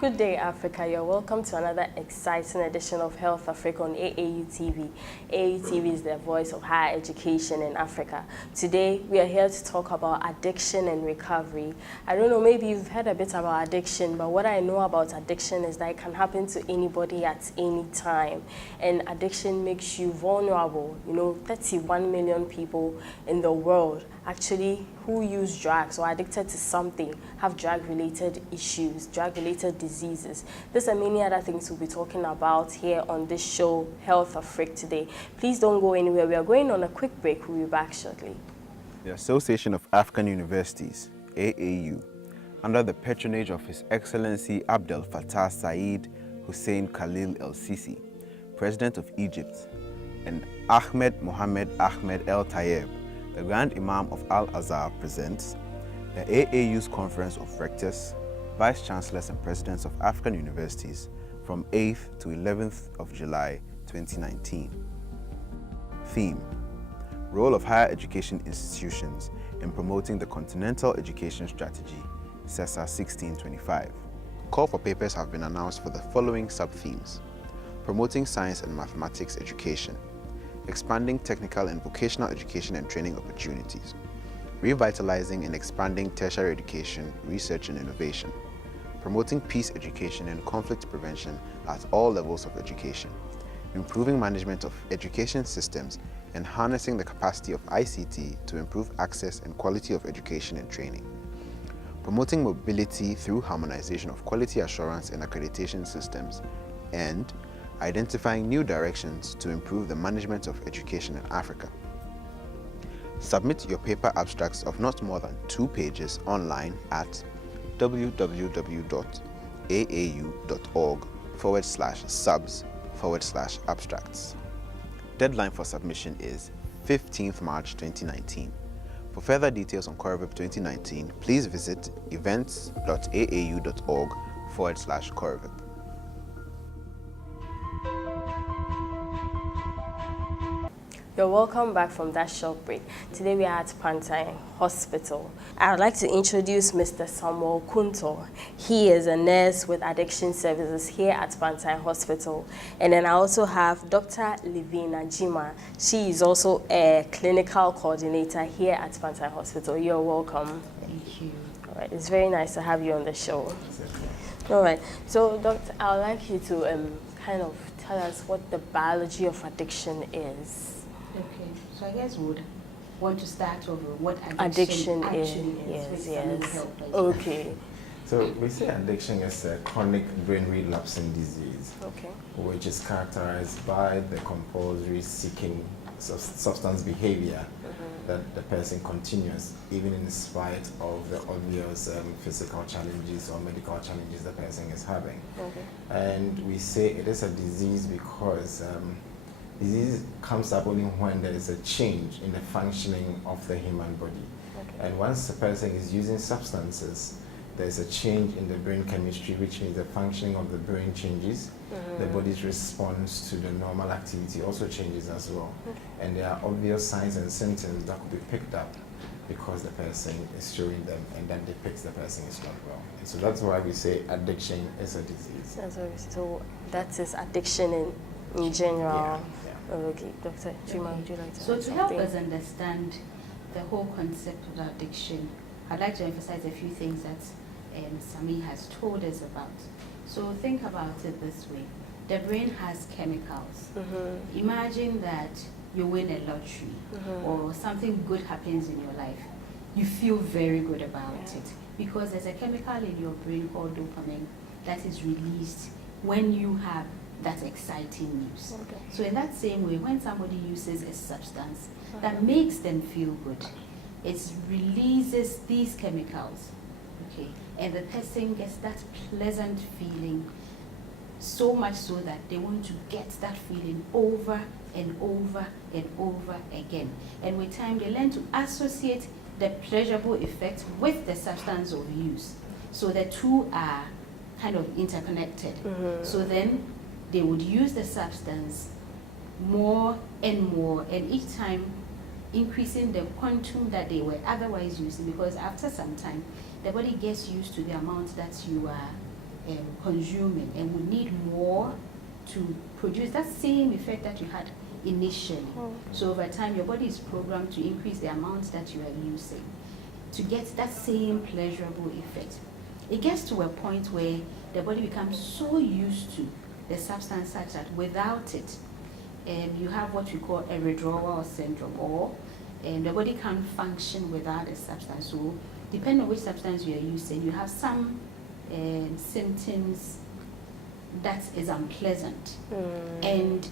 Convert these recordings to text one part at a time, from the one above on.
Good day, Africa. You're welcome to another exciting edition of HealthAfrik on AAU TV. AAU TV is the voice of higher education in Africa. Today, we are here to talk about addiction and recovery. I don't know, maybe you've heard a bit about addiction, but what I know about addiction is that it can happen to anybody at any time. And addiction makes you vulnerable. 31 million people in the world actually who use drugs or are addicted to something have drug-related issues, drug-related diseases. This and many other things we'll be talking about here on this show, HealthAfrik, today. Please don't go anywhere. We are going on a quick break. We'll be back shortly. The Association of African Universities, AAU, under the patronage of His Excellency Abdel Fattah Said Hussein Khalil El-Sisi, President of Egypt, and Ahmed Mohamed Ahmed El-Tayeb, the Grand Imam of Al-Azhar, presents the AAU's Conference of Rectors, Vice Chancellors and Presidents of African Universities from 8th to 11th of July 2019. Theme: Role of Higher Education Institutions in Promoting the Continental Education Strategy, CESA 1625. Call for papers have been announced for the following sub-themes: Promoting Science and Mathematics Education, Expanding technical and vocational education and training opportunities, Revitalizing and expanding tertiary education, research and innovation, Promoting peace education and conflict prevention at all levels of education, Improving management of education systems and harnessing the capacity of ICT to improve access and quality of education and training, Promoting mobility through harmonization of quality assurance and accreditation systems, and identifying new directions to improve the management of education in Africa. Submit your paper abstracts of not more than 2 pages online at www.aau.org/subs/abstracts. Deadline for submission is 15th March 2019. For further details on COREVIP 2019, please visit events.aau.org/COREVIP. You're welcome back from that short break. Today we are at Pantang Hospital. I would like to introduce Mr. Samuel Kuntor. He is a nurse with addiction services here at Pantang Hospital. And then I also have Dr. Leveana Gyimah. She is also a clinical coordinator here at Pantang Hospital. You're welcome. Thank you. All right, it's very nice to have you on the show. All right, so Doctor, I would like you to kind of tell us what the biology of addiction is. Okay, so I guess we would want to start over what Addiction actually is. Yes. Okay. So we say addiction is a chronic brain relapsing disease, Okay. which is characterized by the compulsory seeking substance behavior that the person continues, even in spite of the obvious physical challenges or medical challenges the person is having. Okay. And we say it is a disease because disease comes up only when there is a change in the functioning of the human body. Okay. And once a person is using substances, there's a change in the brain chemistry, which means the functioning of the brain changes. The body's response to the normal activity also changes as well. Okay. And there are obvious signs and symptoms that could be picked up because the person is showing them, and that depicts the person is not well. And so that's why we say addiction is a disease. So that is addiction in general. Yeah. Okay, Dr. Gyimah, would you like to So add to help something? us understand the whole concept of addiction, I'd like to emphasize a few things that Sami has told us about. So think about it this way. The brain has chemicals. Imagine that you win a lottery or something good happens in your life. You feel very good about it because there's a chemical in your brain called dopamine that is released when you have that exciting news. Okay. So in that same way, when somebody uses a substance that makes them feel good, it releases these chemicals, okay, and the person gets that pleasant feeling, so much so that they want to get that feeling over and over and over again. And with time, they learn to associate the pleasurable effect with the substance of use. So the two are kind of interconnected. So then they would use the substance more and more, and each time increasing the quantum that they were otherwise using, because after some time the body gets used to the amount that you are consuming and will need more to produce that same effect that you had initially. So over time, your body is programmed to increase the amount that you are using to get that same pleasurable effect. It gets to a point where the body becomes so used to the substance such that without it, you have what we call a withdrawal syndrome, or the body can't function without a substance. So depending on which substance you are using, you have some symptoms that is unpleasant. And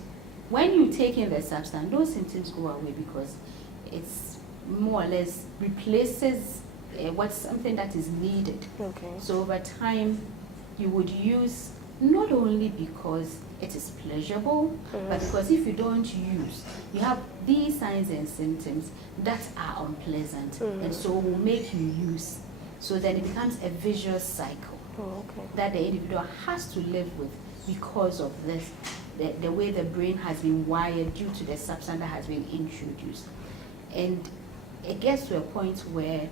when you take in the substance, those symptoms go away because it's more or less replaces what's something that is needed. Okay. So over time, you would use not only because it is pleasurable, but because if you don't use, you have these signs and symptoms that are unpleasant, and so will make you use. So then it becomes a vicious cycle that the individual has to live with because of this, the way the brain has been wired due to the substance that has been introduced. And it gets to a point where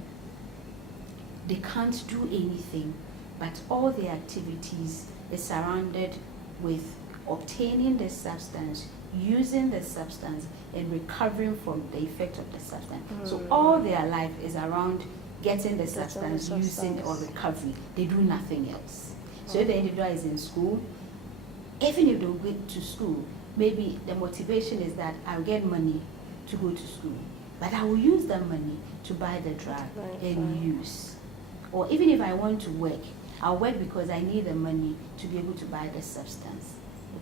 they can't do anything, but all the activities is surrounded with obtaining the substance, using the substance, and recovering from the effect of the substance. So all their life is around getting the substance, using or recovery. They do nothing else. So if the individual is in school, even if they go to school, maybe the motivation is that I'll get money to go to school, but I will use that money to buy the drug and use. Or even if I want to work, I'll work because I need the money to be able to buy the substance.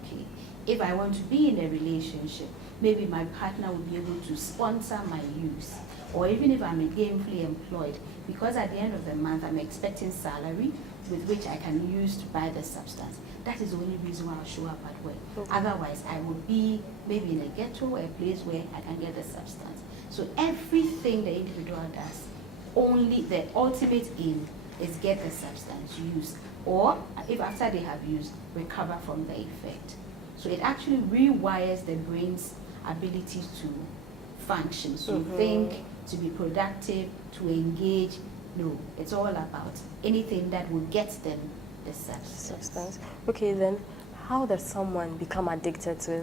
Okay. If I want to be in a relationship, maybe my partner will be able to sponsor my use. Or even if I'm gainfully employed, because at the end of the month I'm expecting salary with which I can use to buy the substance. That is the only reason why I'll show up at work. Otherwise, I would be maybe in a ghetto or a place where I can get the substance. So everything the individual does, only the ultimate aim is get the substance used, or if after they have used, recover from the effect. So it actually rewires the brain's ability to function, to think, to be productive, to engage. No, it's all about anything that will get them the substance. Okay, then how does someone become addicted to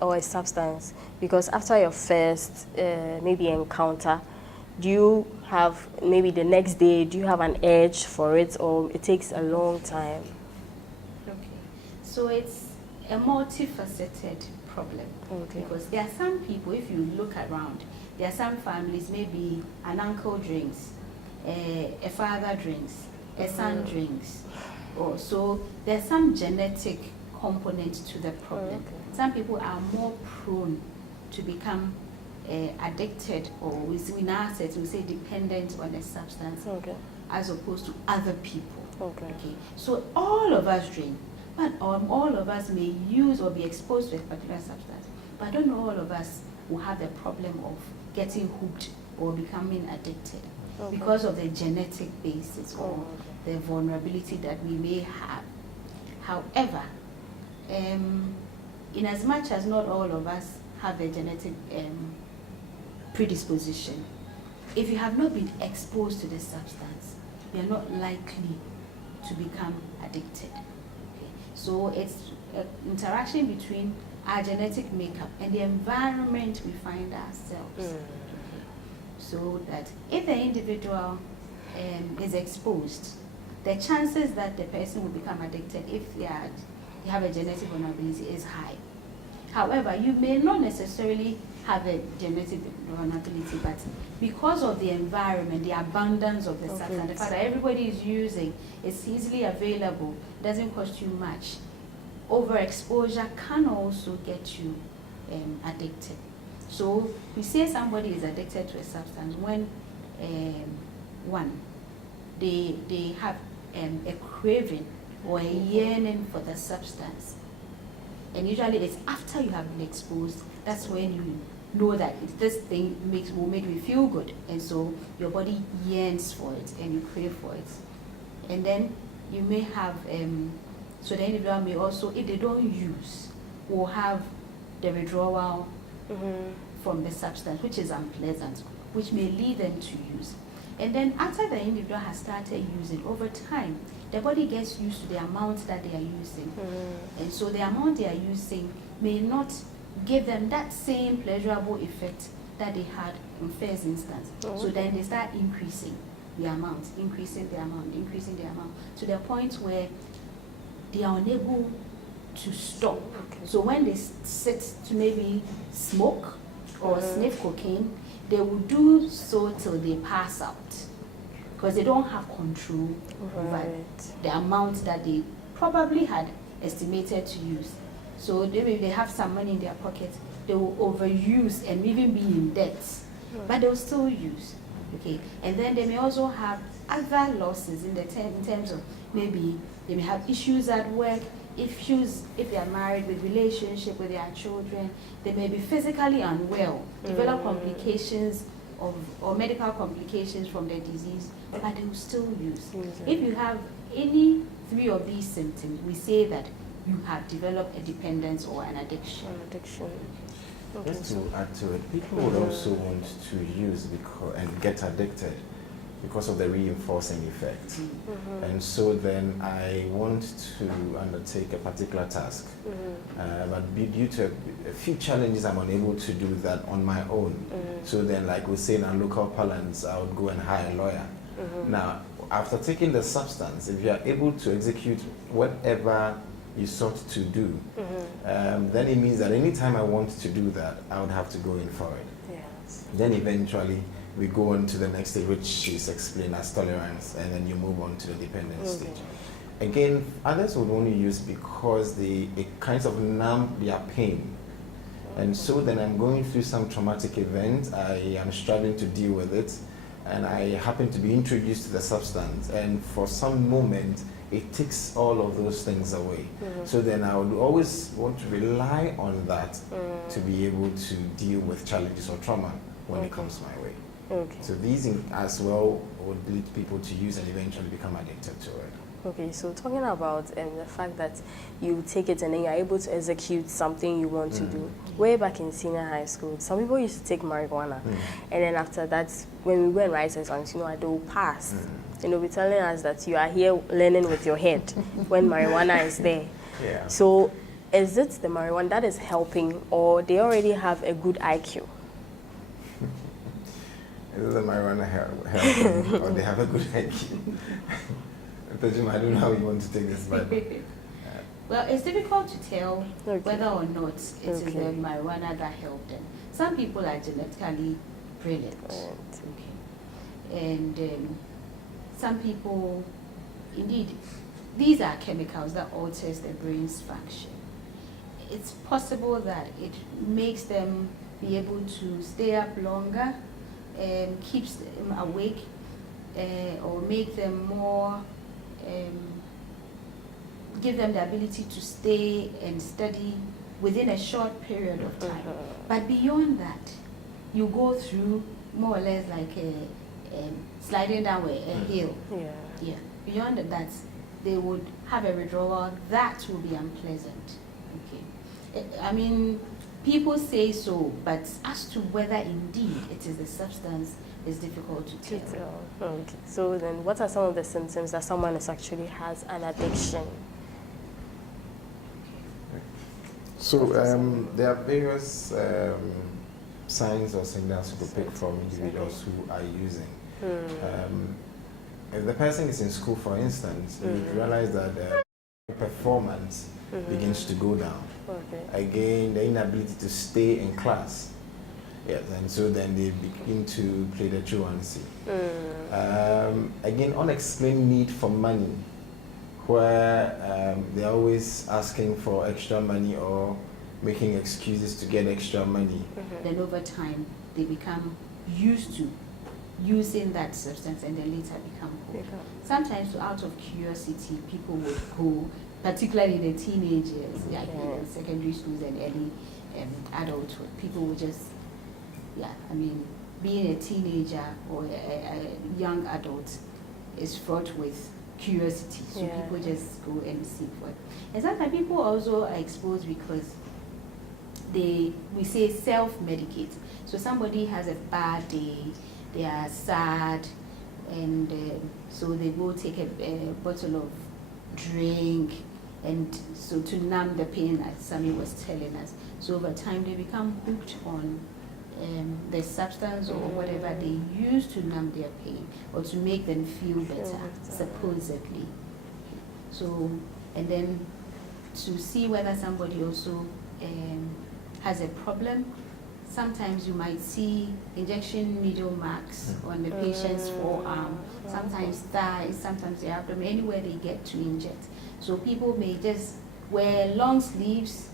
a substance? Because after your first maybe encounter, do you have maybe the next day, do you have an urge for it, or it takes a long time? Okay, so it's a multifaceted problem. Because there are some people, if you look around, there are some families, maybe an uncle drinks, a father drinks, a son drinks. Or so there's some genetic component to the problem. Some people are more prone to become addicted, or in our sense we say dependent on a substance, as opposed to other people. Okay. So all of us drink, but all of us may use or be exposed to a particular substance, but I don't know all of us will have the problem of getting hooked or becoming addicted because of the genetic basis or the vulnerability that we may have. However, in as much as not all of us have a genetic predisposition, if you have not been exposed to the substance, you are not likely to become addicted. So it's an interaction between our genetic makeup and the environment we find ourselves. So that if the individual is exposed, the chances that the person will become addicted if they have a genetic vulnerability is high. However, you may not necessarily have a genetic vulnerability, but because of the environment, the abundance of the substance, the fact that everybody is using, it's easily available, doesn't cost you much, overexposure can also get you addicted. So we say somebody is addicted to a substance when one, they have a craving or a yearning for the substance. And usually it's after you have been exposed, that's when you know that this thing will make me feel good. And so your body yearns for it and you crave for it. And then you may have, so the individual may also, if they don't use, will have the withdrawal from the substance, which is unpleasant, which may lead them to use. And then after the individual has started using, over time, the body gets used to the amount that they are using. And so the amount they are using may not give them that same pleasurable effect that they had in first instance. So then they start increasing the amount, increasing the amount, to the point where they are unable to stop. So when they sit to maybe smoke or sniff cocaine, they will do so till they pass out, because they don't have control over the amount that they probably had estimated to use. So maybe they have some money in their pocket, they will overuse and even be in debt, but they will still use. Okay, and then they may also have other losses in terms of maybe they may have issues at work, if they are married, with relationship with their children. They may be physically unwell, develop complications or medical complications from their disease, but they will still use. If you have any 3 of these symptoms, we say that you have developed a dependence or an addiction. Just to add to it, people would also want to use and get addicted because of the reinforcing effect. And so then I want to undertake a particular task, but due to a few challenges, I'm unable to do that on my own. So then, like we say in our local parlance, I would go and hire a lawyer. Now, after taking the substance, if you are able to execute whatever you sought to do, then it means that anytime I want to do that, I would have to go in for it. Then eventually, we go on to the next stage, which is explained as tolerance, and then you move on to the dependence stage. Again, others would only use because it kind of numb their pain. And so then I'm going through some traumatic event, I am struggling to deal with it, and I happen to be introduced to the substance, and for some moment, it takes all of those things away. So then I would always want to rely on that to be able to deal with challenges or trauma when it comes my way. So these as well would lead people to use and eventually become addicted to it. Okay, so talking about the fact that you take it and then you're able to execute something you want to do. Way back in senior high school, some people used to take marijuana, and then after that, when we go and write exams, they will pass. And they'll be telling us that you are here learning with your head when marijuana is there. So is it the marijuana that is helping, or they already have a good IQ? Is the marijuana helping, or they have a good IQ? I don't know how you want to take this, but well, it's difficult to tell whether or not it is the marijuana that helped them. Some people are genetically brilliant, and some people, indeed, these are chemicals that alters the brain's function. It's possible that it makes them be able to stay up longer, keeps them awake, or make them more, give them the ability to stay and study within a short period of time. But beyond that, you go through more or less like sliding down a hill. Beyond that, they would have a withdrawal that will be unpleasant. I mean, people say so, but as to whether indeed it is the substance is difficult to tell. So then what are some of the symptoms that someone actually has an addiction? So there are various signs or signals you could pick from individuals who are using. If the person is in school, for instance, you realize that performance begins to go down. Again, the inability to stay in class. And so then they begin to play the truancy. Again, unexplained need for money, where they're always asking for extra money or making excuses to get extra money. Then over time, they become used to using that substance and then later become hooked. Sometimes, out of curiosity, people would go, particularly the teenagers, in secondary schools and early adulthood. People would just, being a teenager or a young adult is fraught with curiosity. So people just go and seek for it. And sometimes people also are exposed because we say self-medicate. So somebody has a bad day, they are sad, and so they go take a bottle of drink, and so to numb the pain, as Sammy was telling us. So over time they become hooked on the substance or whatever they use to numb their pain or to make them feel better, supposedly. So, and then to see whether somebody also has a problem, sometimes you might see injection needle marks on the patient's forearm, sometimes thighs, sometimes the abdomen, anywhere they get to inject. So people may just wear long sleeves,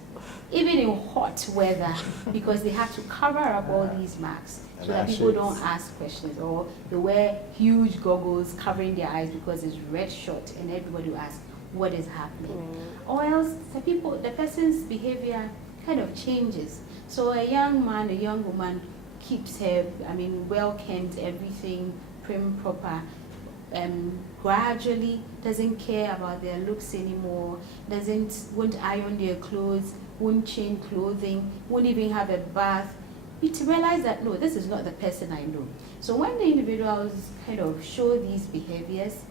even in hot weather, because they have to cover up all these marks so that people don't ask questions, or they wear huge goggles covering their eyes because it's red shot and everybody will ask what is happening. Or else the person's behavior kind of changes. So a young man, a young woman keeps her, well kempt, everything prim, proper, gradually doesn't care about their looks anymore, won't iron their clothes, won't change clothing, won't even have a bath. You to realize that, no, this is not the person I know. So when the individuals kind of show these behaviors,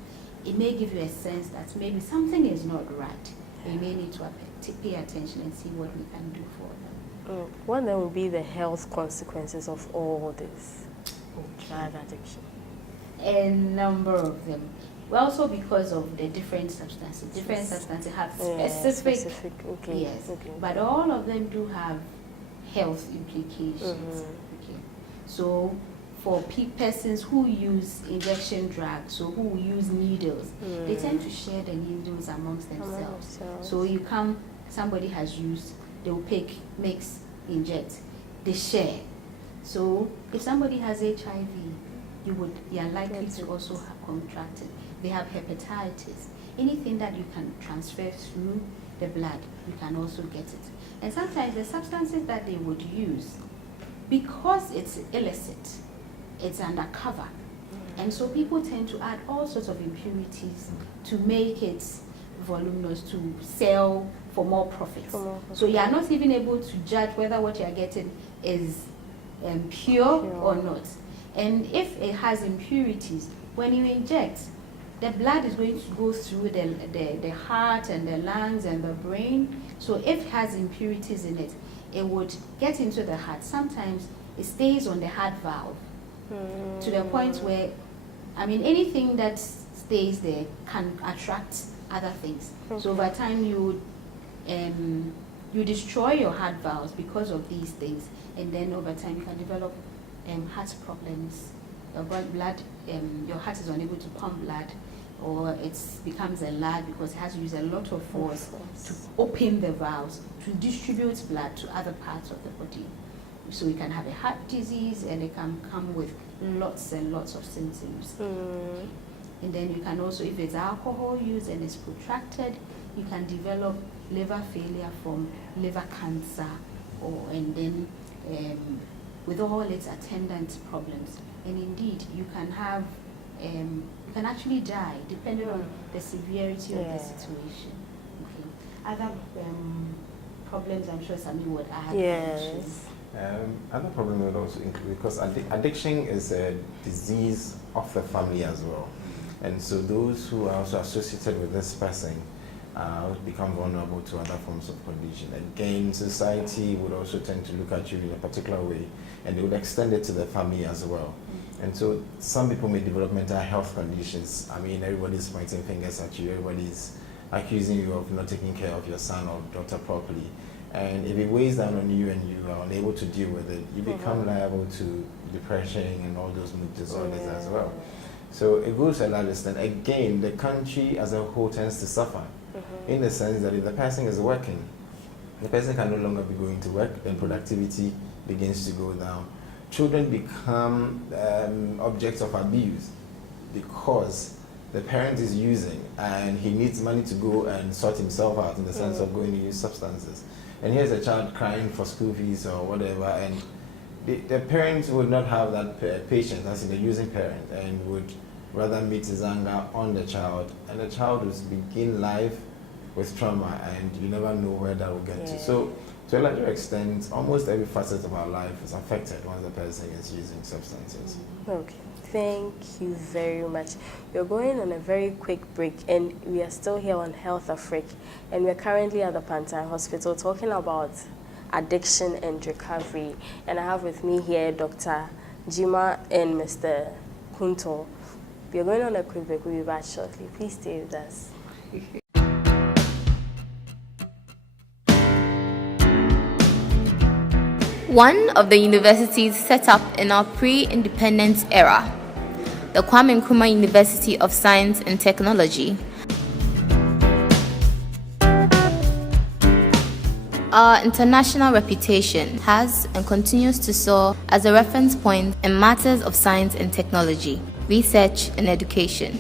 it may give you a sense that maybe something is not right. You may need to pay attention and see what we can do for them. What then will be the health consequences of all this drug addiction? A number of them. Well, also because of the different substances. Different substances have specific yes, but all of them do have health implications. Okay. So for persons who use injection drugs, so who use needles, they tend to share the needles amongst themselves. So somebody has used, they will pick, mix, inject, they share. So if somebody has HIV, they are likely to also have contracted. They have hepatitis. Anything that you can transfer through the blood, you can also get it. And sometimes the substances that they would use, because it's illicit, it's undercover. And so people tend to add all sorts of impurities to make it voluminous, to sell for more profits. So you are not even able to judge whether what you are getting is pure or not. And if it has impurities, when you inject, the blood is going to go through the heart and the lungs and the brain. So if it has impurities in it, it would get into the heart. Sometimes it stays on the heart valve to the point where, anything that stays there can attract other things. So over time you destroy your heart valves because of these things, and then over time you can develop heart problems. Your heart is unable to pump blood, or it becomes a lad because it has to use a lot of force to open the valves to distribute blood to other parts of the body. So you can have a heart disease, and it can come with lots and lots of symptoms. And then you can also, if it's alcohol use and it's protracted, you can develop liver failure from liver cancer, and then with all its attendant problems. And indeed, you can have, you can actually die depending on the severity of the situation. Okay. Other problems, I'm sure Sami would add. Yes. Other problem would also include, because addiction is a disease of the family as well. And so those who are also associated with this person become vulnerable to other forms of condition. Again, society would also tend to look at you in a particular way, and they would extend it to the family as well. And so some people may develop mental health conditions. Everybody's pointing fingers at you, everybody's accusing you of not taking care of your son or daughter properly. And if it weighs down on you and you are unable to deal with it, you become liable to depression and all those mood disorders as well. So it goes to a large extent. Again, the country as a whole tends to suffer in the sense that if the person is working, the person can no longer be going to work, then productivity begins to go down. Children become objects of abuse because the parent is using and he needs money to go and sort himself out in the sense of going to use substances. And here's a child crying for school fees or whatever, and the parents would not have that patience, as in the using parent, and would rather meet his anger on the child, and the child will begin life with trauma, and you never know where that will get to. So to a larger extent, almost every facet of our life is affected once the person is using substances. Okay. Thank you very much. We're going on a very quick break, and we are still here on HealthAfrik, and we're currently at the Pantang Hospital talking about addiction and recovery. And I have with me here Dr. Gyimah and Mr. Kuntor. We're going on a quick break. We'll be back shortly. Please stay with us. One of the universities set up in our pre-independence era, the Kwame Nkrumah University of Science and Technology. Our international reputation has and continues to soar as a reference point in matters of science and technology, research and education.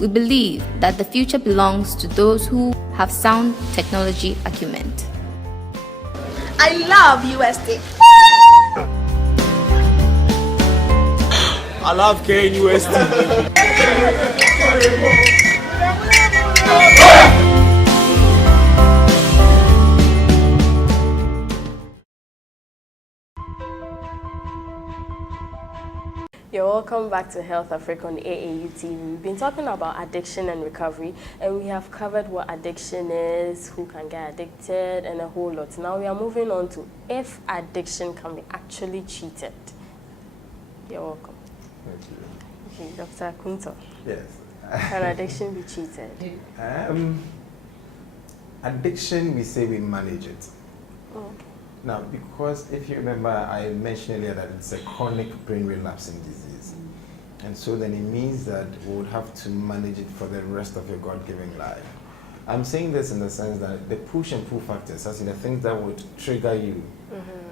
We believe that the future belongs to those who have sound technology acumen. I love USD. I love KNUST. You're welcome back to HealthAfrik on AAU TV. We've been talking about addiction and recovery, and we have covered what addiction is, who can get addicted, and a whole lot. Now we are moving on to if addiction can be actually treated. You're welcome. Thank you. Okay, Dr. Kuntor. Yes. Can addiction be treated? Addiction, we say we manage it. Oh, okay. Now, because if you remember, I mentioned earlier that it's a chronic brain relapsing disease. And so then it means that we would have to manage it for the rest of your God-given life. I'm saying this in the sense that the push and pull factors, as in the things that would trigger you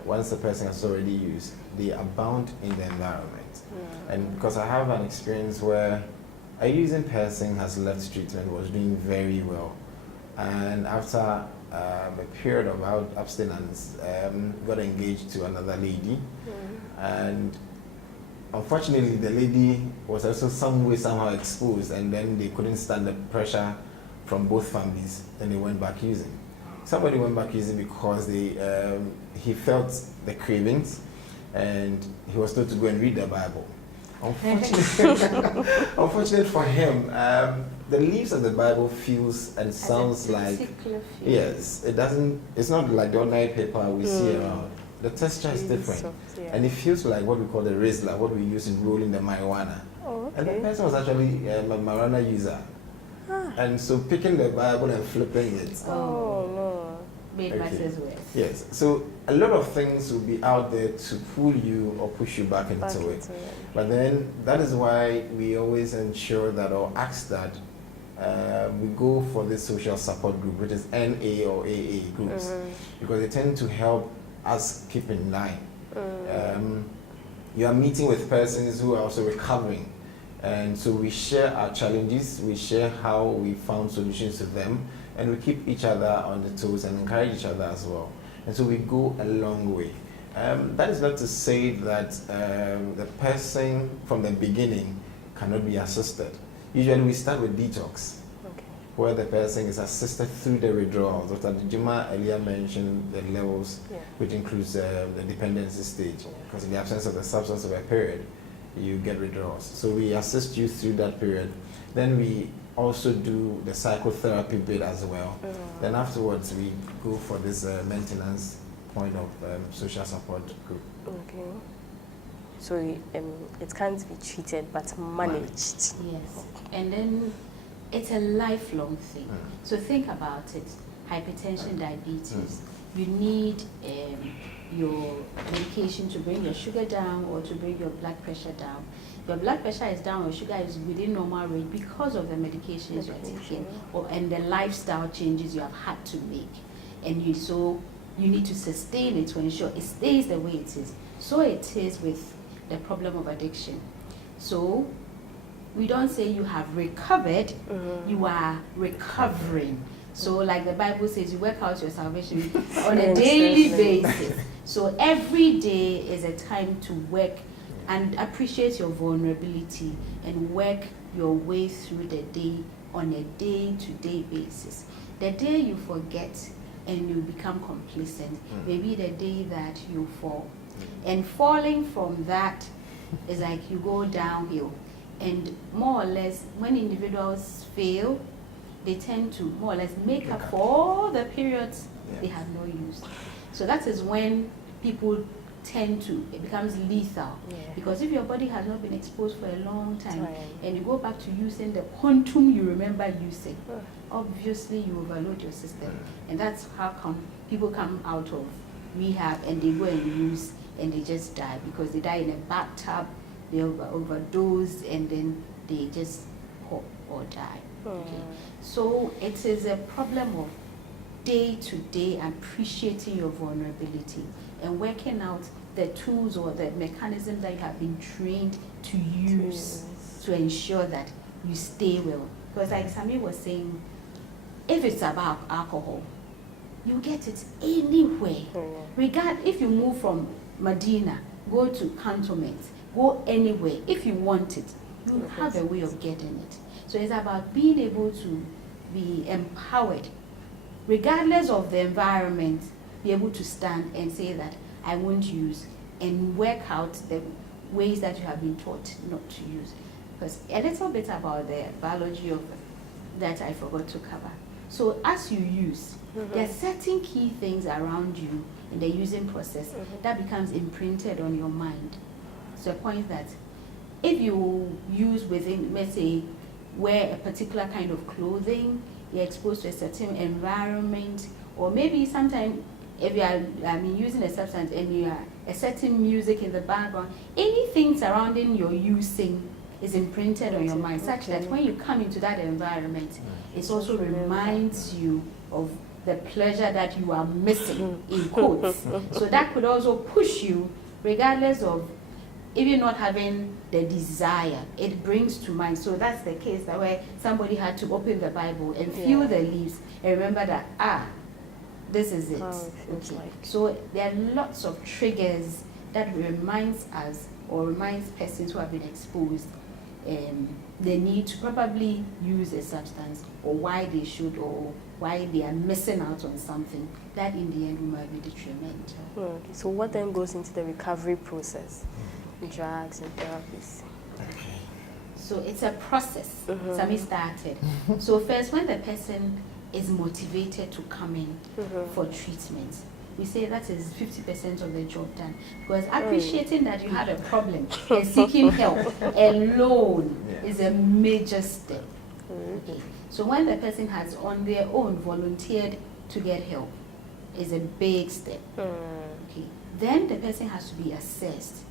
once the person has already used, they abound in the environment. And because I have an experience where a using person has left treatment, was doing very well. And after a period of abstinence, got engaged to another lady. And unfortunately, the lady was also somehow exposed, and then they couldn't stand the pressure from both families, and they went back using. Somebody went back using because he felt the cravings, and he was told to go and read the Bible. Unfortunately for him, the leaves of the Bible feels and sounds like, yes, it doesn't, it's not like the ordinary paper we see around. The texture is different. Soft, yeah. And it feels like what we call the Rizla, what we use in rolling the marijuana. Oh, okay. And the person was actually a marijuana user. And so picking the Bible and flipping it. Oh, no. Made matters worse. Yes. So a lot of things will be out there to pull you or push you back into it. But then that is why we always ensure that or ask that we go for this social support group, which is NA or AA groups, because they tend to help us keep in line. You are meeting with persons who are also recovering. And so we share our challenges, we share how we found solutions to them, and we keep each other on the toes and encourage each other as well. And so we go a long way. That is not to say that the person from the beginning cannot be assisted. Usually we start with detox, where the person is assisted through the withdrawals. Dr. Gyimah earlier mentioned the levels, which includes the dependency stage, because in the absence of the substance of a period, you get withdrawals. So we assist you through that period. Then we also do the psychotherapy bit as well. Then afterwards, we go for this maintenance point of social support group. Okay. So it can't be treated, but managed. Yes. And then it's a lifelong thing. So think about it. Hypertension, diabetes. You need your medication to bring your sugar down or to bring your blood pressure down. Your blood pressure is down or sugar is within normal range because of the medications you're taking and the lifestyle changes you have had to make. And you need to sustain it to ensure it stays the way it is. So it is with the problem of addiction. So we don't say you have recovered, you are recovering. So like the Bible says, you work out your salvation on a daily basis. So every day is a time to work and appreciate your vulnerability and work your way through the day on a day-to-day basis. The day you forget and you become complacent, maybe the day that you fall. And falling from that is like you go downhill. And more or less, when individuals fail, they tend to more or less make up for all the periods they have not used. So that is when people tend to, it becomes lethal. Because if your body has not been exposed for a long time and you go back to using the quantum you remember using, obviously you overload your system. And that's how come people come out of rehab and they go and use and they just die, because they die in a bathtub, they overdose, and then they just pop or die. Okay. So it is a problem of day to day appreciating your vulnerability and working out the tools or the mechanisms that you have been trained to use to ensure that you stay well. Because like Sami was saying, if it's about alcohol, you get it anywhere. If you move from Medina, go to Cantonment, go anywhere, if you want it, you have a way of getting it. So it's about being able to be empowered, regardless of the environment, be able to stand and say that I won't use, and work out the ways that you have been taught not to use. Because a little bit about the biology of that I forgot to cover. So as you use, there are certain key things around you in the using process that becomes imprinted on your mind. To the point that if you use within, let's say, wear a particular kind of clothing, you're exposed to a certain environment, or maybe sometimes if you are using a substance and you are a certain music in the background, anything surrounding your using is imprinted on your mind, such that when you come into that environment, it also reminds you of the pleasure that you are missing, in quotes. So that could also push you, regardless of even not having the desire, it brings to mind. So that's the case that where somebody had to open the Bible and feel the leaves and remember that, this is it. Okay. So there are lots of triggers that reminds us or reminds persons who have been exposed the need to probably use a substance, or why they should, or why they are missing out on something that in the end might be detrimental. Okay. So what then goes into the recovery process? Drugs and therapies. Okay. So it's a process. Sami started. So first, when the person is motivated to come in for treatment, we say that is 50% of the job done. Because appreciating that you have a problem and seeking help alone is a major step. Okay. So when the person has on their own volunteered to get help, is a big step. Okay. Then the person has to be assessed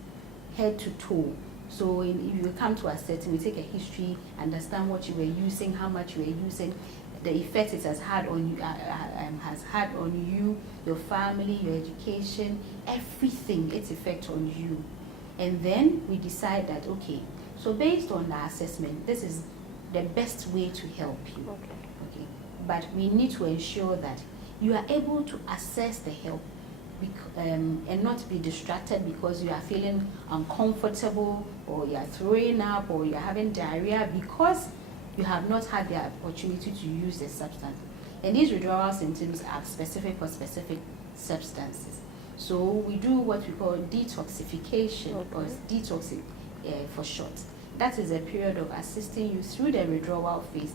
head to toe. So if you come to assess, we take a history, understand what you were using, how much you were using, the effect it has had on you, your family, your education, everything, its effect on you. And then we decide that, okay, so based on the assessment, this is the best way to help you. Okay. But we need to ensure that you are able to assess the help and not be distracted because you are feeling uncomfortable, or you are throwing up, or you are having diarrhea because you have not had the opportunity to use the substance. And these withdrawal symptoms are specific for specific substances. So we do what we call detoxification, or detoxing for short. That is a period of assisting you through the withdrawal phase,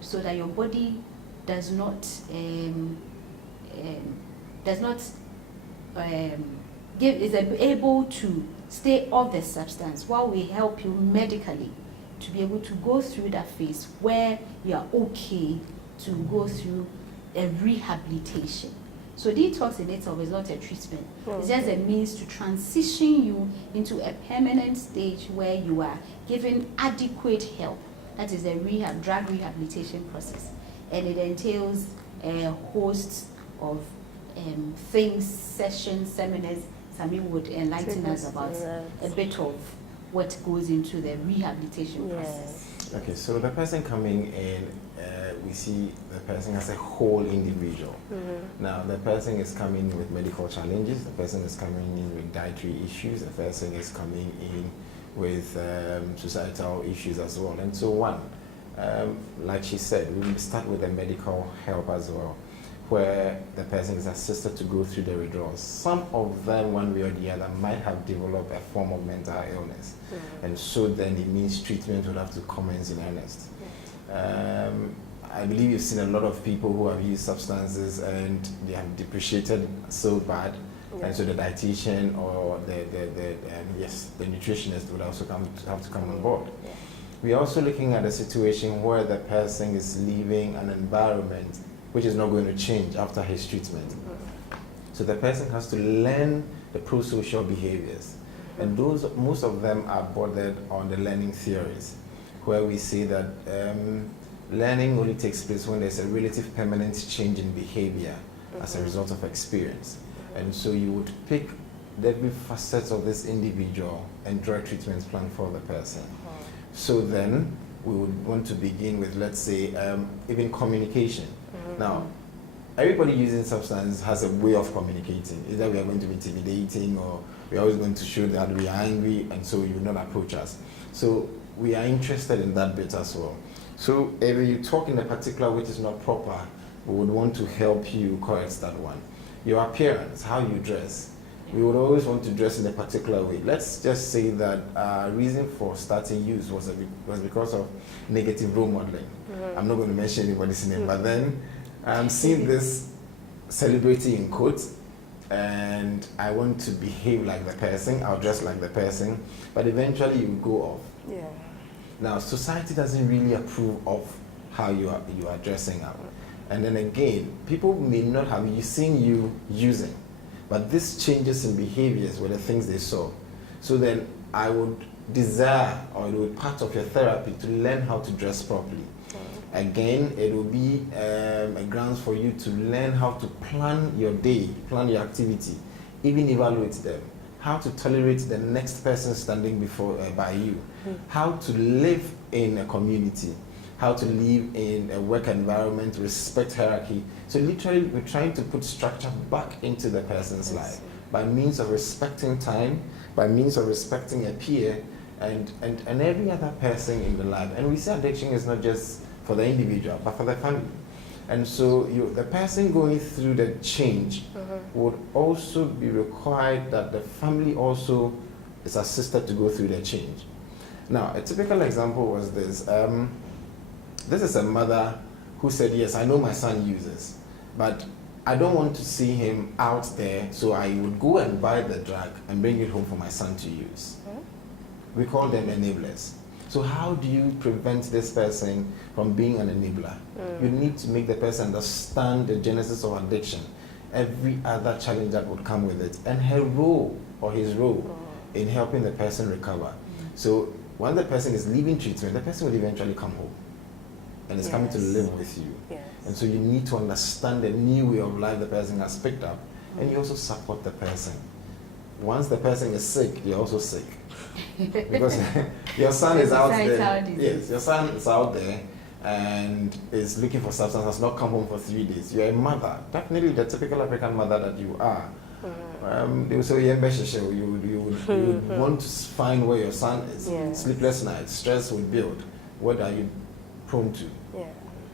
so that your body is able to stay off the substance while we help you medically to be able to go through that phase where you are okay to go through a rehabilitation. So detox in itself is not a treatment. It's just a means to transition you into a permanent stage where you are given adequate help. That is a drug rehabilitation process. And it entails a host of things, sessions, seminars. Sami would enlighten us about a bit of what goes into the rehabilitation process. Okay, so the person coming in, we see the person as a whole individual. Now, the person is coming with medical challenges, the person is coming in with dietary issues, the person is coming in with societal issues as well, and so on. Like she said, we start with the medical help as well, where the person is assisted to go through the withdrawals. Some of them, one way or the other, might have developed a form of mental illness. And so then it means treatment would have to commence in earnest. I believe you've seen a lot of people who have used substances and they have depreciated so bad. And so the dietitian or the nutritionist would also have to come on board. We're also looking at a situation where the person is leaving an environment which is not going to change after his treatment. So the person has to learn the pro-social behaviors. And those, most of them are bordered on the learning theories, where we see that learning only takes place when there's a relative permanent change in behavior as a result of experience. And so you would pick every facet of this individual and draw a treatment plan for the person. So then we would want to begin with, let's say, even communication. Now, everybody using substance has a way of communicating. Either we are going to be intimidating, or we're always going to show that we are angry, and so you will not approach us. So we are interested in that bit as well. So if you talk in a particular which is not proper, we would want to help you correct that one. Your appearance, how you dress. We would always want to dress in a particular way. Let's just say that our reason for starting use was because of negative role modeling. I'm not going to mention anybody's name, but then I'm seeing this celebrity in quotes, and I want to behave like the person, I'll dress like the person, but eventually you go off. Now, society doesn't really approve of how you are dressing up. And then again, people may not have seen you using, but this changes in behaviors were the things they saw. So then I would desire, or it would be part of your therapy, to learn how to dress properly. Again, it will be a grounds for you to learn how to plan your day, plan your activity, even evaluate them. How to tolerate the next person standing by you. How to live in a community. How to live in a work environment, respect hierarchy. So literally, we're trying to put structure back into the person's life by means of respecting time, by means of respecting a peer, and every other person in the life. And we see addiction is not just for the individual, but for the family. And so the person going through the change would also be required that the family also is assisted to go through the change. Now, a typical example was this. This is a mother who said, yes, I know my son uses, but I don't want to see him out there, so I would go and buy the drug and bring it home for my son to use. We call them enablers. So how do you prevent this person from being an enabler? You need to make the person understand the genesis of addiction, every other challenge that would come with it, and her role or his role in helping the person recover. So when the person is leaving treatment, the person will eventually come home and is coming to live with you. And so you need to understand the new way of life the person has picked up, and you also support the person. Once the person is sick, you're also sick. Because your son is out there. Yes, your son is out there and is looking for substance, has not come home for 3 days. You're a mother, definitely the typical African mother that you are. They will say, you would want to find where your son is. Sleepless nights, stress would build. What are you prone to?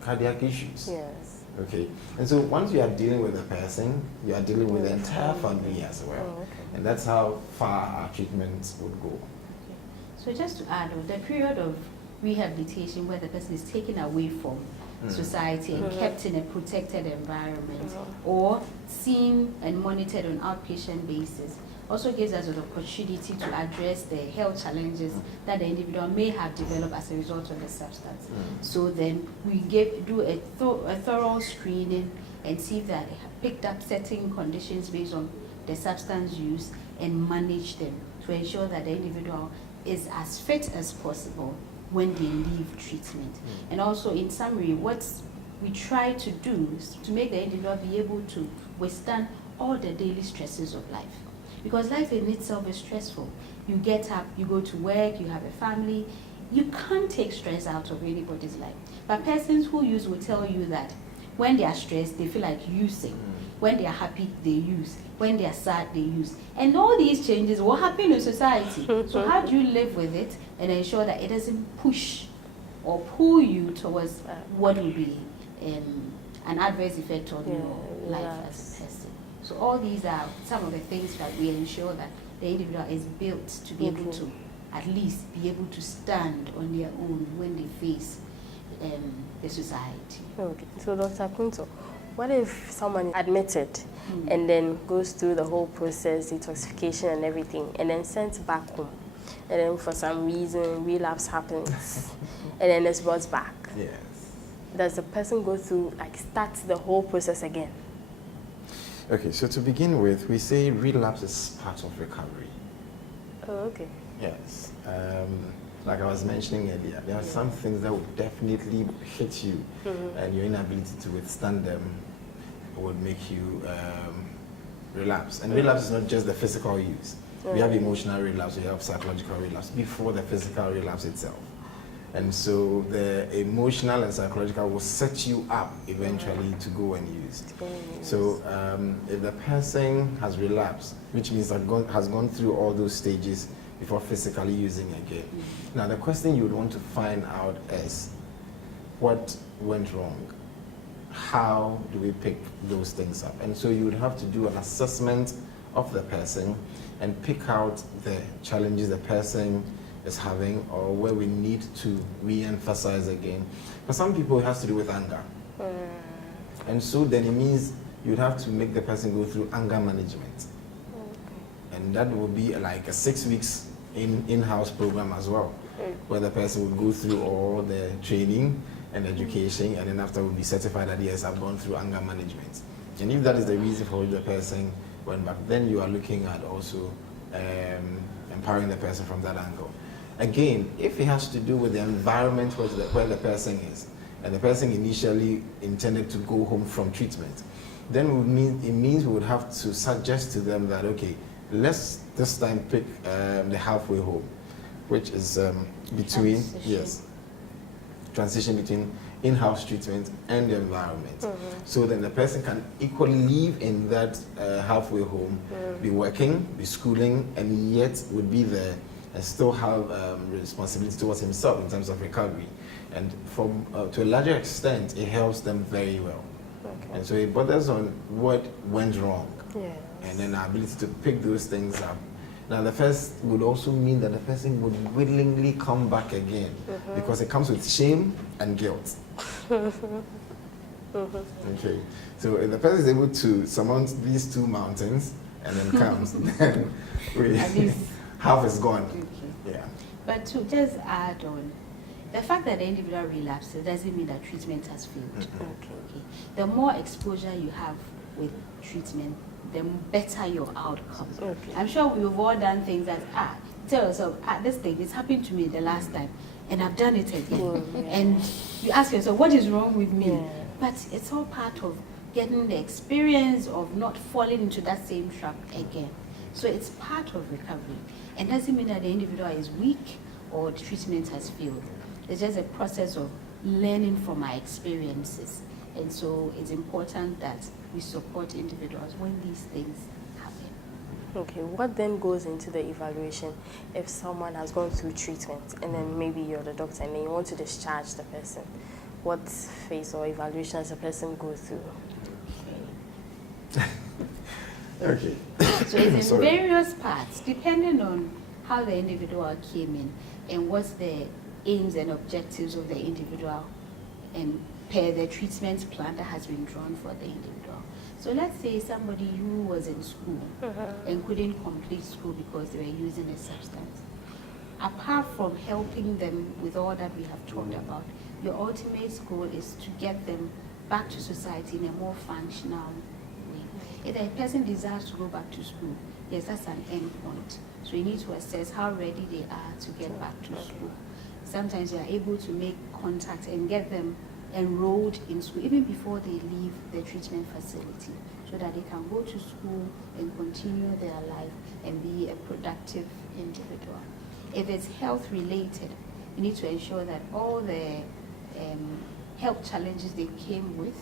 Cardiac issues. Okay, and so once you are dealing with the person, you are dealing with the entire family as well. And that's how far our treatments would go. So just to add, the period of rehabilitation where the person is taken away from society and kept in a protected environment, or seen and monitored on outpatient basis, also gives us an opportunity to address the health challenges that the individual may have developed as a result of the substance. So then we do a thorough screening and see if they have picked up certain conditions based on the substance use and manage them to ensure that the individual is as fit as possible when they leave treatment. And also, in summary, what we try to do is to make the individual be able to withstand all the daily stresses of life. Because life in itself is stressful. You get up, you go to work, you have a family. You can't take stress out of anybody's life. But persons who use will tell you that when they are stressed, they feel like using. When they are happy, they use. When they are sad, they use. And all these changes will happen in society. So how do you live with it and ensure that it doesn't push or pull you towards what will be an adverse effect on your life as a person. So all these are some of the things that we ensure that the individual is built to be able to at least be able to stand on their own when they face the society. Okay, so Dr. Kuntor, what if someone admitted and then goes through the whole process, detoxification and everything, and then sent back home, and then for some reason relapse happens, and then it's brought back? Yes. Does the person go through, like, start the whole process again? Okay, so to begin with, we say relapse is part of recovery. Oh, okay. Yes. Like I was mentioning earlier, there are some things that would definitely hit you, and your inability to withstand them would make you relapse. And relapse is not just the physical use. We have emotional relapse, we have psychological relapse before the physical relapse itself. And so the emotional and psychological will set you up eventually to go and use. So if the person has relapsed, which means has gone through all those stages before physically using again. Now the question you would want to find out is, what went wrong? How do we pick those things up? And so you would have to do an assessment of the person and pick out the challenges the person is having, or where we need to re-emphasize again. For some people, it has to do with anger. And so then it means you'd have to make the person go through anger management. And that will be like a 6 weeks in-house program as well, where the person would go through all the training and education, and then after will be certified that yes, I've gone through anger management. And if that is the reason for which the person went back, then you are looking at also empowering the person from that angle. Again, if it has to do with the environment where the person is, and the person initially intended to go home from treatment, then it means we would have to suggest to them that, okay, let's this time pick the halfway home, which is between, transition between in-house treatment and the environment. So then the person can equally live in that halfway home, be working, be schooling, and yet would be there and still have responsibility towards himself in terms of recovery. And from to a larger extent, it helps them very well. And so it borders on what went wrong, and then our ability to pick those things up. Now the first would also mean that the person would willingly come back again, because it comes with shame and guilt. Okay, so if the person is able to surmount these two mountains and then comes, then half is gone. Yeah. But to just add on, the fact that the individual relapses doesn't mean that treatment has failed. Okay. The more exposure you have with treatment, the better your outcome. I'm sure we've all done things that, tell yourself, this thing, it's happened to me the last time, and I've done it again. And you ask yourself, what is wrong with me? But it's all part of getting the experience of not falling into that same trap again. So it's part of recovery. And doesn't mean that the individual is weak or the treatment has failed. It's just a process of learning from our experiences. And so it's important that we support individuals when these things happen. Okay, what then goes into the evaluation if someone has gone through treatment and then maybe you're the doctor and then you want to discharge the person? What phase or evaluation does the person go through? Okay. So it's in various parts, depending on how the individual came in and what's the aims and objectives of the individual and per the treatment plan that has been drawn for the individual. So let's say somebody who was in school and couldn't complete school because they were using a substance. Apart from helping them with all that we have talked about, your ultimate goal is to get them back to society in a more functional way. If a person desires to go back to school, yes, that's an end point. So you need to assess how ready they are to get back to school. Sometimes you are able to make contact and get them enrolled in school even before they leave the treatment facility, so that they can go to school and continue their life and be a productive individual. If it's health related, you need to ensure that all the health challenges they came with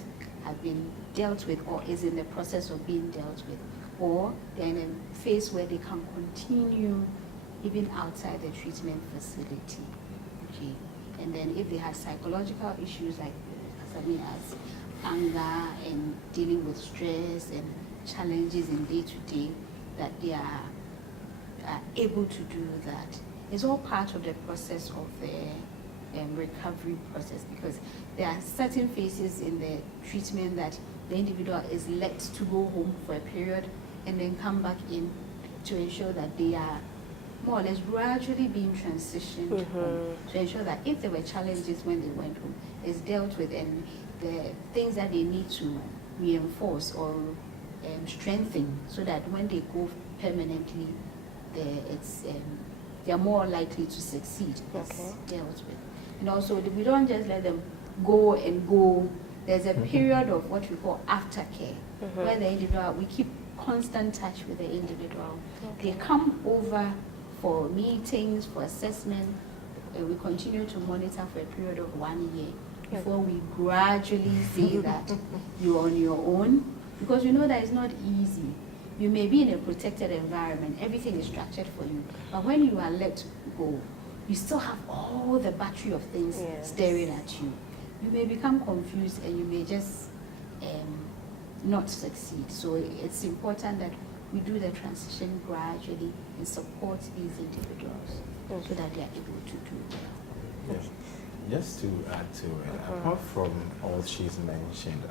have been dealt with or is in the process of being dealt with, or they're in a phase where they can continue even outside the treatment facility. Okay. And then if they had psychological issues like as anger and dealing with stress and challenges in day-to-day, that they are able to do that. It's all part of the process of the recovery process, because there are certain phases in the treatment that the individual is let to go home for a period and then come back in to ensure that they are more or less gradually being transitioned home, to ensure that if there were challenges when they went home, it's dealt with, and the things that they need to reinforce or strengthen, so that when they go permanently, they are more likely to succeed. Okay. Dealt with. And also, we don't just let them go and go. There's a period of what we call aftercare, where the individual, we keep constant touch with the individual. They come over for meetings, for assessment. We continue to monitor for a period of 1 year before we gradually say that you're on your own, because you know that it's not easy. You may be in a protected environment, everything is structured for you, but when you are let go, you still have all the battery of things staring at you. You may become confused and you may just not succeed. So it's important that we do the transition gradually and support these individuals so that they are able to do well. Yes. Just to add to it, apart from all she's mentioned,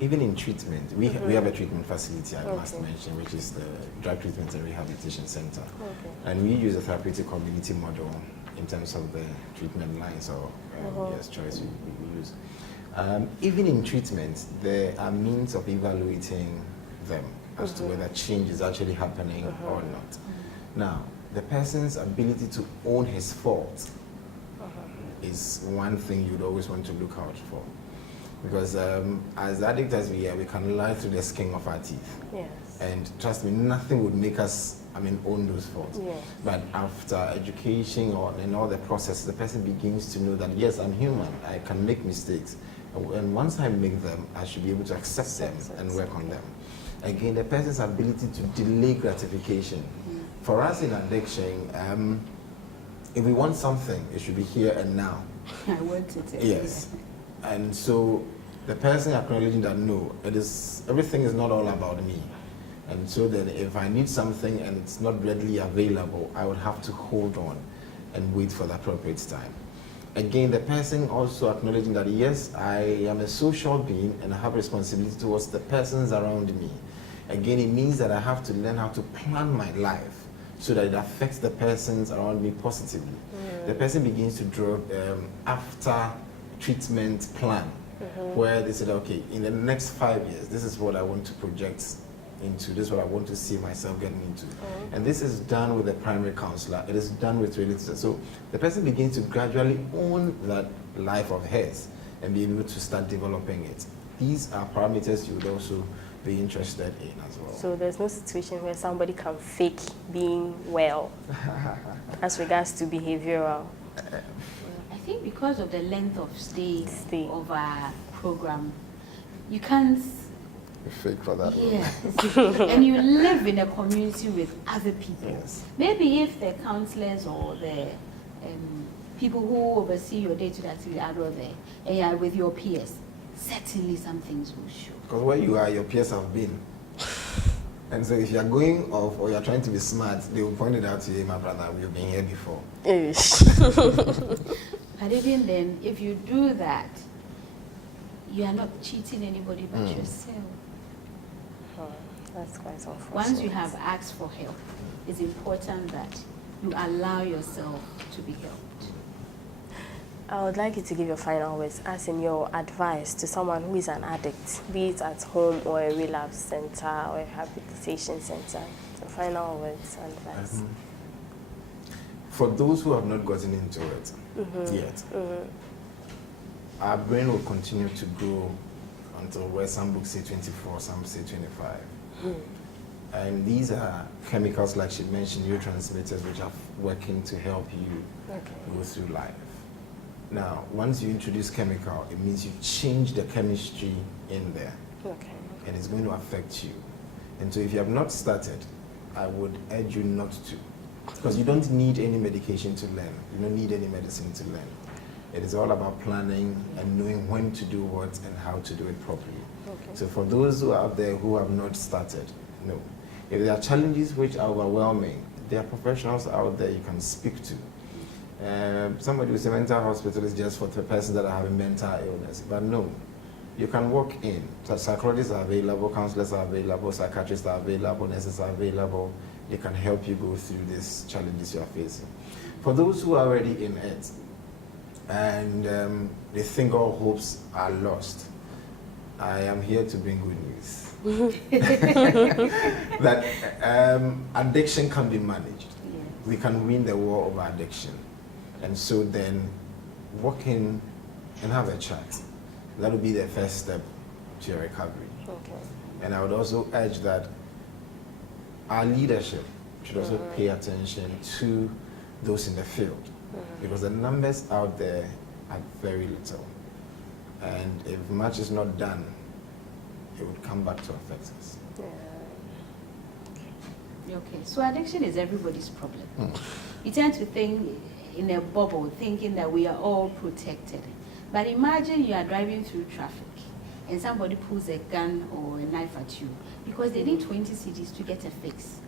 even in treatment, we have a treatment facility, I must mention, which is the Drug Treatment and Rehabilitation Center. And we use a therapeutic community model in terms of the treatment lines or choice we use. Even in treatment, there are means of evaluating them as to whether change is actually happening or not. Now, the person's ability to own his fault is one thing you'd always want to look out for. Because as addicts as we are, we can lie through the skin of our teeth. Yes. And trust me, nothing would make us, own those faults. Yes. But after education and all the process, the person begins to know that, yes, I'm human, I can make mistakes. And once I make them, I should be able to accept them and work on them. Again, the person's ability to delay gratification. For us in addiction, if we want something, it should be here and now. I want it. Yes. And so the person acknowledging that, no, everything is not all about me. And so then if I need something and it's not readily available, I would have to hold on and wait for the appropriate time. Again, the person also acknowledging that, yes, I am a social being and I have responsibility towards the persons around me. Again, it means that I have to learn how to plan my life so that it affects the persons around me positively. The person begins to draw after treatment plan, where they said, okay, in the next 5 years, this is what I want to project into, this is what I want to see myself getting into. And this is done with a primary counselor, it is done with relatives. So the person begins to gradually own that life of his and be able to start developing it. These are parameters you would also be interested in as well. So there's no situation where somebody can fake being well as regards to behavioral. I think because of the length of stay of our program, you can't fake for that. Yes. And you live in a community with other people. Yes. Maybe if the counselors or the people who oversee your day-to-day activity are not there and you are with your peers, certainly some things will show. Because where you are, your peers have been. And so if you are going off or you are trying to be smart, they will point it out to you, my brother, we've been here before. But even then, if you do that, you are not cheating anybody but yourself. That's quite unfortunate. Once you have asked for help, it's important that you allow yourself to be helped. I would like you to give your final words, as in your advice to someone who is an addict, be it at home or a relapse center or a rehabilitation center. Your final words and advice. For those who have not gotten into it yet, our brain will continue to grow until where some books say 24, some say 25. And these are chemicals, like she mentioned, neurotransmitters, which are working to help you go through life. Now, once you introduce chemical, it means you change the chemistry in there. And it's going to affect you. And so if you have not started, I would urge you not to. Because you don't need any medication to learn. You don't need any medicine to learn. It is all about planning and knowing when to do what and how to do it properly. Okay. So for those who are out there who have not started, no. If there are challenges which are overwhelming, there are professionals out there you can speak to. Somebody will say mental hospital is just for the person that are having mental illness, but no. You can walk in. So psychologists are available, counselors are available, psychiatrists are available, nurses are available. They can help you go through these challenges you are facing. For those who are already in it and they think all hopes are lost, I am here to bring good news. That addiction can be managed. Yes. We can win the war over addiction. And so then walk in and have a chat. That will be the first step to your recovery. Okay. And I would also urge that our leadership should also pay attention to those in the field, because the numbers out there are very little. And if much is not done, it would come back to affect us. Okay, so addiction is everybody's problem. You tend to think in a bubble, thinking that we are all protected. But imagine you are driving through traffic and somebody pulls a gun or a knife at you because they need 20 cedis to get a fix.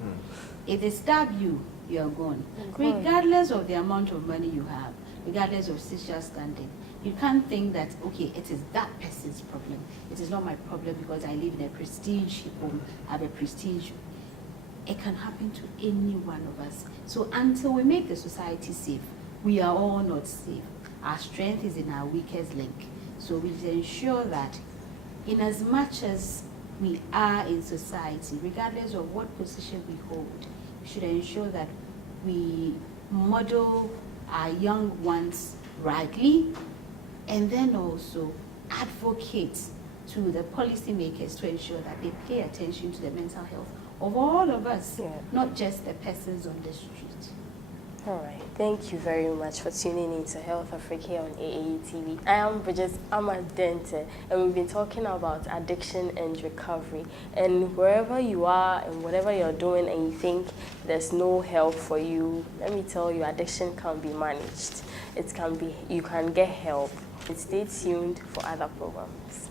If they stab you, you are gone. Regardless of the amount of money you have, regardless of social standing, you can't think that, okay, it is that person's problem. It is not my problem because I live in a prestige home, I have a prestige. It can happen to any one of us. So until we make the society safe, we are all not safe. Our strength is in our weakest link. So we should ensure that in as much as we are in society, regardless of what position we hold, we should ensure that we model our young ones rightly, and then also advocate to the policymakers to ensure that they pay attention to the mental health of all of us, not just the persons on the street. All right. Thank you very much for tuning in to HealthAfrik here on AAU TV. I am Bridget. I'm at Denteh, and we've been talking about addiction and recovery. And wherever you are and whatever you're doing and you think there's no help for you, let me tell you, addiction can be managed. You can get help. And stay tuned for other programs.